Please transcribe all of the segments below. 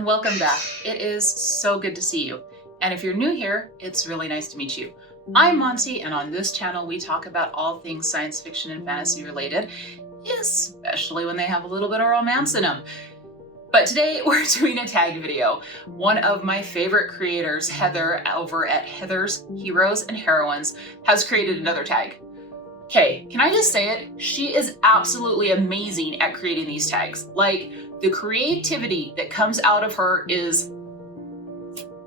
and welcome back. It is so good to see you. And if you're new here, it's really nice to meet you. I'm Monty, and on this channel we talk about all things science fiction and fantasy related, especially when they have a little bit of romance in them. But today we're doing a tag video. One of my favorite creators, Heather, over at Heather's Heroes and Heroines, has created another tag. Okay, can I just say it? She is absolutely amazing at creating these tags. Like, the creativity that comes out of her is,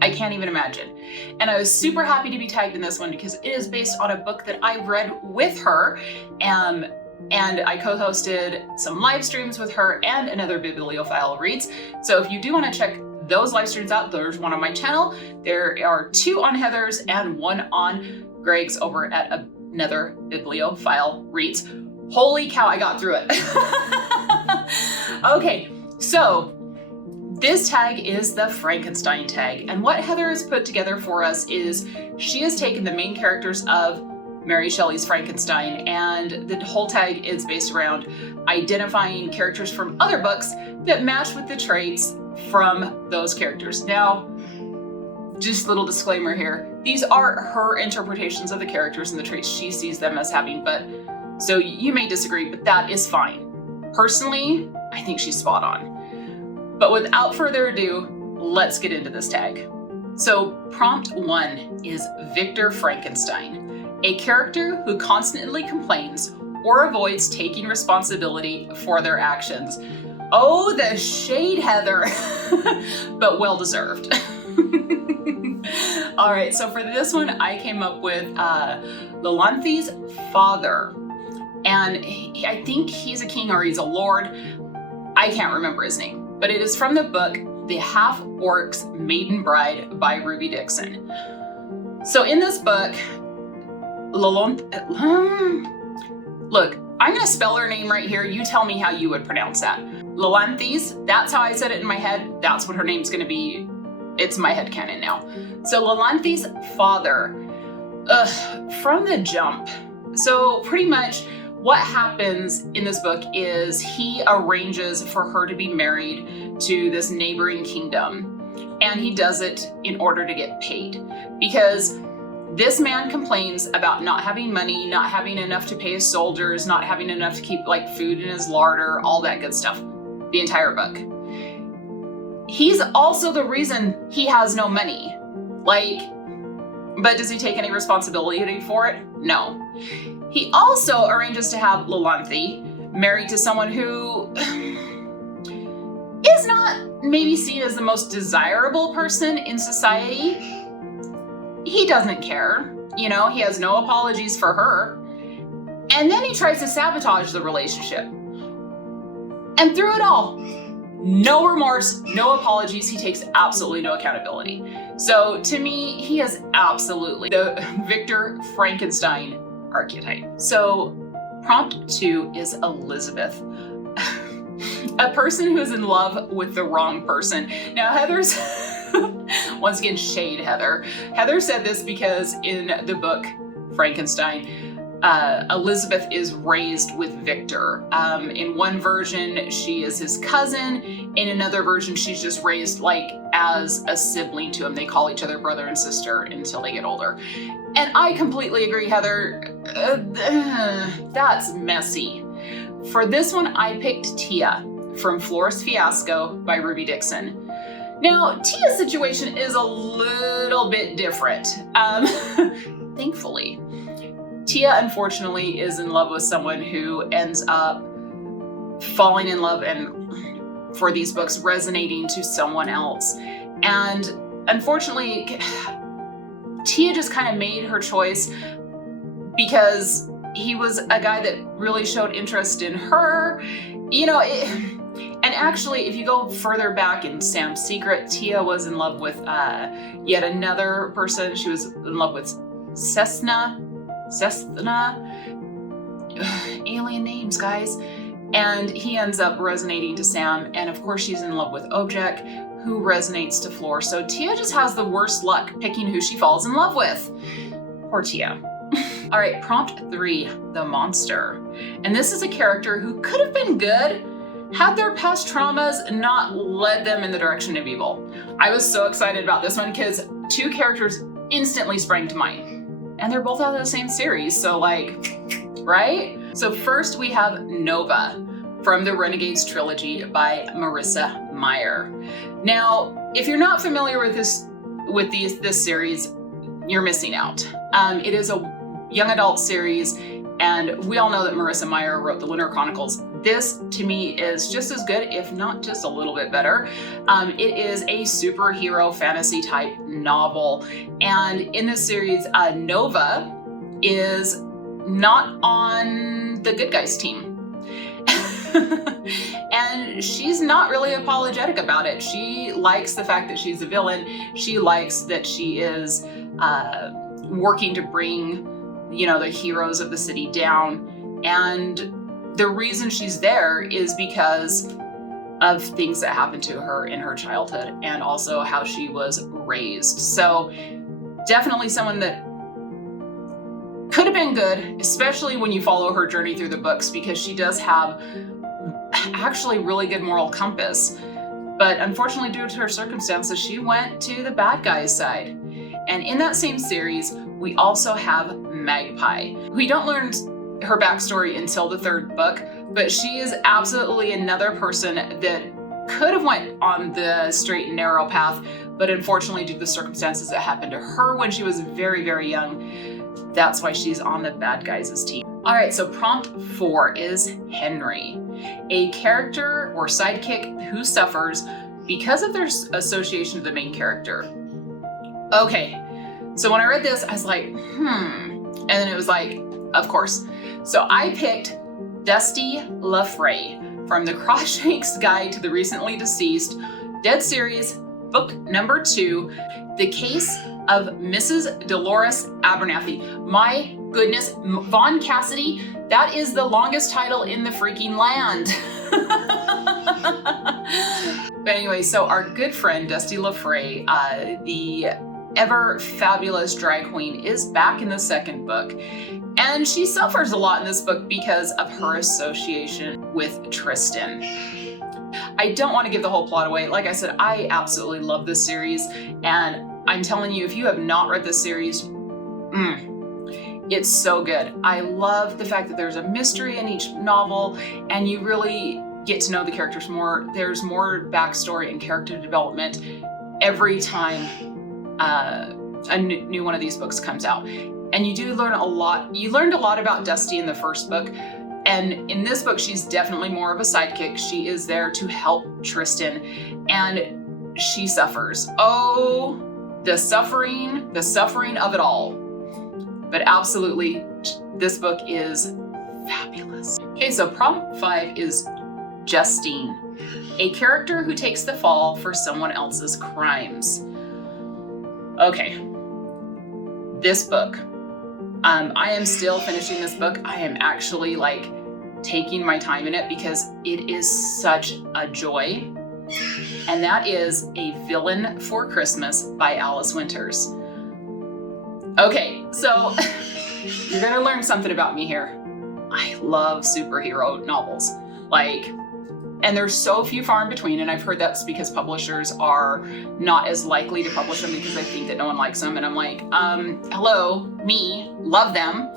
I can't even imagine. And I was super happy to be tagged in this one because it is based on a book that I read with her. And I co-hosted some live streams with her and another bibliophile reads. So if you do want to check those live streams out, there's one on my channel. There are 2 on Heather's and 1 on Greg's over at another bibliophile reads. Holy cow, I got through it. Okay, so this tag is the Frankenstein tag. And what Heather has put together for us is she has taken the main characters of Mary Shelley's Frankenstein, and the whole tag is based around identifying characters from other books that match with the traits from those characters. Now, just a little disclaimer here. These are her interpretations of the characters and the traits she sees them as having, but so you may disagree, but that is fine. Personally, I think she's spot on. But without further ado, let's get into this tag. So prompt 1 is Victor Frankenstein, a character who constantly complains or avoids taking responsibility for their actions. Oh, the shade, Heather, but well deserved. All right, so for this one, I came up with Lalanthe's father. And I think he's a king or he's a lord. I can't remember his name, but it is from the book, The Half Orcs Maiden Bride by Ruby Dixon. So in this book, look, I'm gonna spell her name right here. You tell me how you would pronounce that. Lalanthe's, that's how I said it in my head. That's what her name's gonna be. It's my headcanon now. So Lalanthe's father, from the jump. So pretty much what happens in this book is he arranges for her to be married to this neighboring kingdom. And he does it in order to get paid, because this man complains about not having money, not having enough to pay his soldiers, not having enough to keep like food in his larder, all that good stuff, the entire book. He's also the reason he has no money. Like, but does he take any responsibility for it? No. He also arranges to have Lalanthe married to someone who is not maybe seen as the most desirable person in society. He doesn't care, you know, he has no apologies for her. And then he tries to sabotage the relationship. And through it all, no remorse, no apologies, he takes absolutely no accountability. So to me, he is absolutely the Victor Frankenstein archetype. So prompt 2 is Elizabeth. A person who is in love with the wrong person. Now Heather's, once again, shade Heather. Heather said this because in the book Frankenstein, Elizabeth is raised with Victor. In one version, she is his cousin. In another version, she's just raised like as a sibling to him. They call each other brother and sister until they get older. And I completely agree, Heather. That's messy. For this one, I picked Tia from Flor's Fiasco by Ruby Dixon. Now, Tia's situation is a little bit different, thankfully. Tia, unfortunately, is in love with someone who ends up falling in love and, for these books, resonating to someone else. And unfortunately, Tia just kind of made her choice because he was a guy that really showed interest in her. You know, and actually, if you go further back in Sam's Secret, Tia was in love with yet another person. She was in love with Cessna, alien names, guys. And he ends up resonating to Sam. And of course, she's in love with Object, who resonates to Flor. So Tia just has the worst luck picking who she falls in love with. Poor Tia. All right, prompt 3, the monster. And this is a character who could have been good, had their past traumas not led them in the direction of evil. I was so excited about this one because 2 characters instantly sprang to mind. And they're both out of the same series, so like, right? So first we have Nova from the Renegades trilogy by Marissa Meyer. Now, if you're not familiar with this series, you're missing out. It is a young adult series, and we all know that Marissa Meyer wrote the Lunar Chronicles. This, to me, is just as good, if not just a little bit better. It is a superhero fantasy type novel. And in this series, Nova is not on the good guys team. And she's not really apologetic about it. She likes the fact that she's a villain. She likes that she is working to bring, the heroes of the city down. And the reason she's there is because of things that happened to her in her childhood and also how she was raised. So definitely someone that could have been good, especially when you follow her journey through the books, because she does have actually really good moral compass. But unfortunately, due to her circumstances, she went to the bad guy's side. And in that same series, we also have Magpie. We don't learn her backstory until the 3rd book, but she is absolutely another person that could have went on the straight and narrow path, but unfortunately, due to the circumstances that happened to her when she was very, very young, that's why she's on the bad guys' team. All right, so prompt 4 is Henry, a character or sidekick who suffers because of their association with the main character. Okay, so when I read this, I was like, and then it was like, of course. So I picked Dusty LaFrey from the Crookshanks Guide to the Recently Deceased, Dead Series, book number 2, The Case of Mrs. Delores Abarnathy. My goodness, Vawn Cassidy, that is the longest title in the freaking land. But anyway, so our good friend Dusty LaFrey, the ever fabulous drag queen, is back in the 2nd book. And she suffers a lot in this book because of her association with Tristan. I don't want to give the whole plot away. Like I said, I absolutely love this series. And I'm telling you, if you have not read this series, it's so good. I love the fact that there's a mystery in each novel and you really get to know the characters more. There's more backstory and character development every time a new one of these books comes out. And you do learn a lot. You learned a lot about Dusty in the 1st book. And in this book, she's definitely more of a sidekick. She is there to help Tristan, and she suffers. Oh, the suffering of it all. But absolutely, this book is fabulous. Okay, so prompt 5 is Justine, a character who takes the fall for someone else's crimes. Okay, this book. I am still finishing this book. I am actually taking my time in it because it is such a joy. And that is A Villain for Christmas by Alice Winters. Okay, so you're gonna learn something about me here. I love superhero novels. And there's so few far in between, and I've heard that's because publishers are not as likely to publish them because they think that no one likes them, and I'm like, hello, me, love them.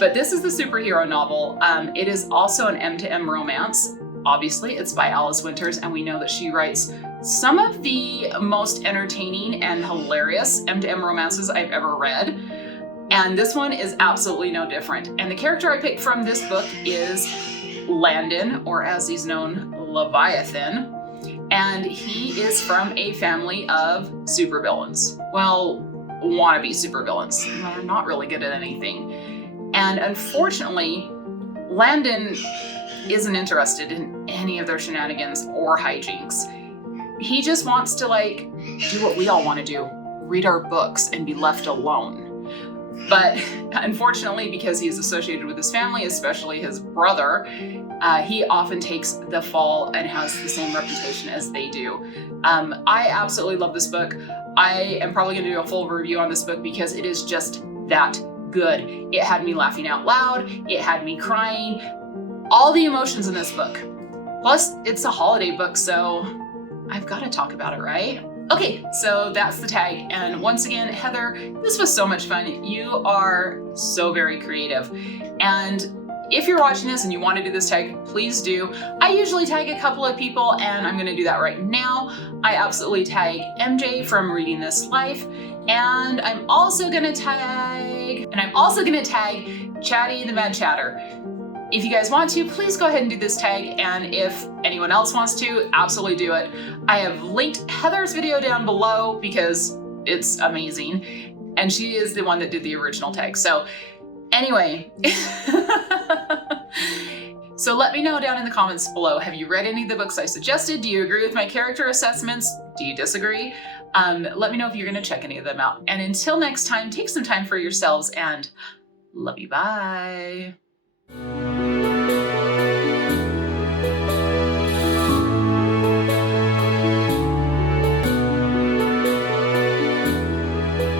But this is the superhero novel. It is also an M-to-M romance. Obviously, it's by Alice Winters, and we know that she writes some of the most entertaining and hilarious M-to-M romances I've ever read. And this one is absolutely no different. And the character I picked from this book is Landon, or as he's known, Leviathan, and he is from a family of supervillains. Well, wannabe supervillains. They're not really good at anything. And unfortunately, Landon isn't interested in any of their shenanigans or hijinks. He just wants to do what we all want to do, read our books and be left alone. But unfortunately, because he is associated with his family, especially his brother, he often takes the fall and has the same reputation as they do. I absolutely love this book. I am probably going to do a full review on this book because it is just that good. It had me laughing out loud. It had me crying. All the emotions in this book. Plus, it's a holiday book, so I've got to talk about it, right? Okay, so that's the tag. And once again, Heather, this was so much fun. You are so very creative. And if you're watching this and you want to do this tag, please do. I usually tag a couple of people, and I'm going to do that right now. I absolutely tag MJ from Reading This Life, and I'm also going to tag Chatty the Mad Chatter. If you guys want to, please go ahead and do this tag, and if anyone else wants to, absolutely do it. I have linked Heather's video down below because it's amazing, and she is the one that did the original tag. So anyway, so let me know down in the comments below. Have you read any of the books I suggested? Do you agree with my character assessments? Do you disagree? Let me know if you're gonna check any of them out. And until next time, take some time for yourselves, and love you, bye.